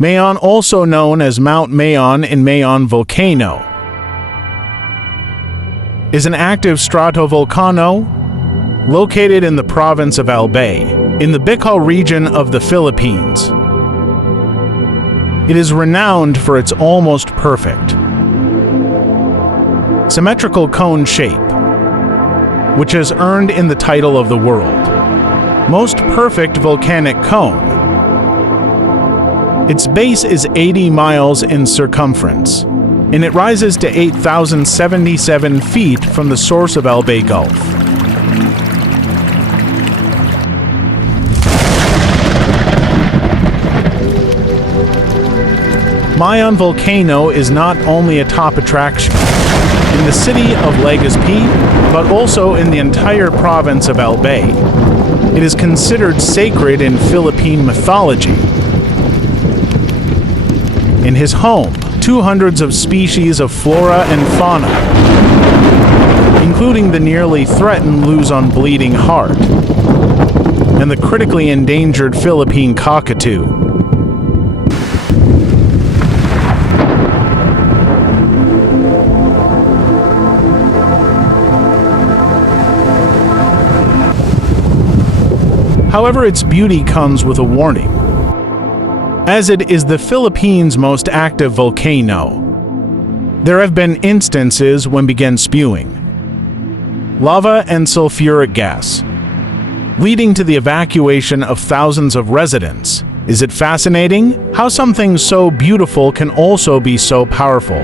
Mayon, also known as Mount Mayon in Mayon Volcano, is an active stratovolcano located in the province of Albay, in the Bicol region of the Philippines. It is renowned for its almost perfect, symmetrical cone shape, which has earned it the title of the world most perfect volcanic cone. Its base is 80 miles in circumference, and it rises to 8,077 feet from the source of Albay Gulf. Mayon Volcano is not only a top attraction in the city of Legazpi, but also in the entire province of Albay. It is considered sacred in Philippine mythology. In his home, 200s of species of flora and fauna, including the nearly threatened Luzon bleeding heart and the critically endangered Philippine cockatoo. However, its beauty comes with a warning, as it is the Philippines' most active volcano. There have been instances when it began spewing lava and sulfuric gas, leading to the evacuation of thousands of residents. Is it fascinating how something so beautiful can also be so powerful?